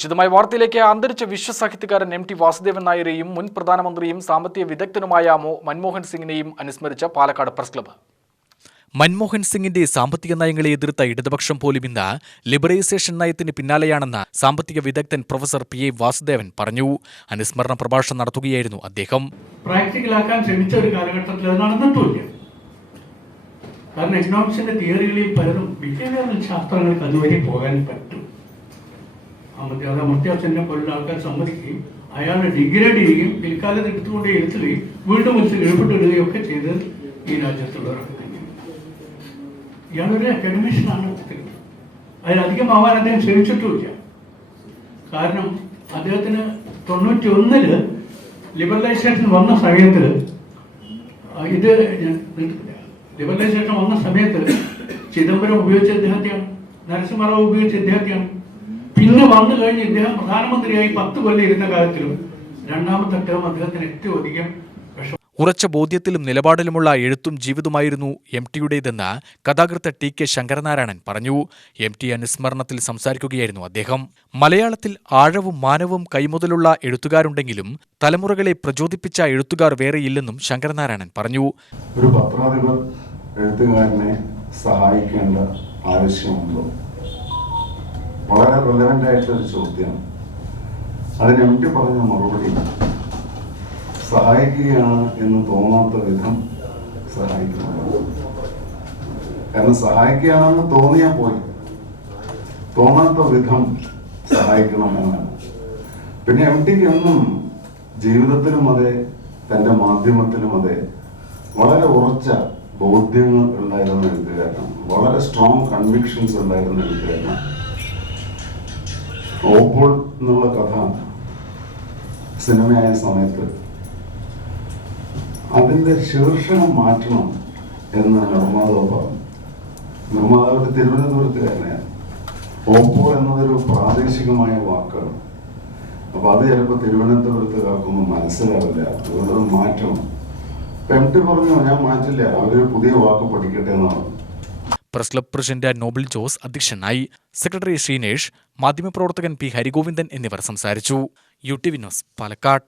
വിശദമായ വാർത്തയിലേക്ക്. അന്തരിച്ച വിശ്വസാഹിത്യകാരൻ എം ടി വാസുദേവൻ നായരെയും മുൻ പ്രധാനമന്ത്രിയും സാമ്പത്തിക വിദഗ്ധനുമായ മൻമോഹൻ സിംഗിനെയും അനുസ്മരിച്ച പാലക്കാട് പ്രസ് ക്ലബ്ബ്. മൻമോഹൻ സിംഗിന്റെ സാമ്പത്തിക നയങ്ങളെ എതിർത്ത ഇടതുപക്ഷം പോലും ഇന്ന് ലിബറൈസേഷൻ നയത്തിന് പിന്നാലെയാണെന്ന് സാമ്പത്തിക വിദഗ്ധൻ പ്രൊഫസർ പി എ വാസുദേവൻ പറഞ്ഞു. അനുസ്മരണ പ്രഭാഷണം നടത്തുകയായിരുന്നു അദ്ദേഹം. പ്രാക്ടിക്കലാക്കാൻ ശ്രമിച്ച ഒരു കാലഘട്ടത്തിൽ അത് നടന്നിട്ടില്ല. കാരണം എക്കണോമിക്സിന്റെ തിയറികളിൽ പലതും ബിഹേവിയറൽ ശാസ്ത്രങ്ങൾക്ക് അതുവരെ പോകാൻ പറ്റും. അമർത്യാസനെ പോലുള്ള ആൾക്കാർ സമ്മതിക്കുകയും അയാളെ ഡിഗ്രേഡ് ചെയ്യുകയും പിൽക്കാലത്ത് എടുത്തുകൊണ്ട് എഴുത്തുകയും വീണ്ടും എഴുപ്പെട്ടിടുകയും ഒക്കെ ചെയ്ത് ഈ രാജ്യത്തുള്ളവരൊക്കെ തന്നെയാണ്. ഇയാളൊരു അക്കാഡമിഷ്യനാണ്. അതിലധികമാവാൻ അദ്ദേഹം ശ്രമിച്ചിട്ടുമില്ല. കാരണം അദ്ദേഹത്തിന് 91 ലിബറലൈസേഷൻ വന്ന സമയത്ത് ലിബറലൈസേഷൻ വന്ന സമയത്ത് ചിദംബരം ഉപയോഗിച്ച ഇദ്ദേഹത്തെയാണ്, നരസിംഹറാവു ഉപയോഗിച്ച ഇദ്ദേഹത്തെയാണ്. പിന്നെ വന്നു കഴിഞ്ഞ് ഇദ്ദേഹം പ്രധാനമന്ത്രിയായി 10 കൊല്ലം ഇരുന്ന കാലത്തിലും രണ്ടാമത്തെ ടേം അദ്ദേഹത്തിന് ഏറ്റവും അധികം ഉറച്ച ബോധ്യത്തിലും നിലപാടിലുമുള്ള എഴുത്തും ജീവിതമായിരുന്നു എം ടിയുടേതെന്ന് കഥാകൃത്ത് ടി കെ ശങ്കരനാരായണൻ പറഞ്ഞു. എം ടി അനുസ്മരണത്തിൽ സംസാരിക്കുകയായിരുന്നു അദ്ദേഹം. മലയാളത്തിൽ ആഴവും മാനവും കൈമുതലുള്ള എഴുത്തുകാരുണ്ടെങ്കിലും തലമുറകളെ പ്രചോദിപ്പിച്ച എഴുത്തുകാർ വേറെയില്ലെന്നും ശങ്കരനാരായണൻ പറഞ്ഞു. ഒരു പത്രാധിപർ എഴുത്തുകാരനെ സഹായിക്കേണ്ട ആവശ്യമുണ്ടോ? വളരെ റെലവൻ്റ് ആയിട്ടൊരു ചോദ്യമാണ്. അതിന് എം ടി പറഞ്ഞ മറുപടി സഹായിക്കുകയാണ് എന്ന് തോന്നാത്ത വിധം സഹായിക്കണം. കാരണം സഹായിക്കുകയാണെന്ന് തോന്നിയാൽ പോയി, തോന്നാത്ത വിധം സഹായിക്കണം എന്നാണ്. പിന്നെ എം ടിക്ക് എന്നും ജീവിതത്തിലും അതെ തൻ്റെ മാധ്യമത്തിലും അതെ വളരെ ഉറച്ച ബോധ്യങ്ങൾ ഉണ്ടായിരുന്ന എഴുത്തുകാരനാണ്. വളരെ സ്ട്രോങ് കൺവിക്ഷൻസ് ഉണ്ടായിരുന്ന എഴുത്തുകാരനാണ്. ഓപ്പോൾ എന്നുള്ള കഥ സിനിമയായ സമയത്ത് അതിൻ്റെ ശീർഷകം മാറ്റണം എന്ന് നിർമ്മാതാവ് പറഞ്ഞു. നിർമ്മാതാവ് തിരുവനന്തപുരത്തുകാരനെയാണ്. ഓപ്പോൾ എന്നതൊരു പ്രാദേശികമായ വാക്കാണ്. അപ്പൊ അത് ചിലപ്പോൾ തിരുവനന്തപുരത്തുകാർക്കൊന്നും മനസ്സിലാവില്ല. അതുകൊണ്ടത് മാറ്റണം. എം ടി പറഞ്ഞു, ഞാൻ മാറ്റില്ല, അവരൊരു പുതിയ വാക്ക് പഠിക്കട്ടെ എന്നാണ്. Press club president Noble Jose അധ്യക്ഷനായി. സെക്രട്ടറി ശ്രീനേഷ്, മാധ്യമപ്രവർത്തകൻ പി ഹരിഗോവിന്ദൻ എന്നിവർ സംസാരിച്ചു. UTV news, Palakkad.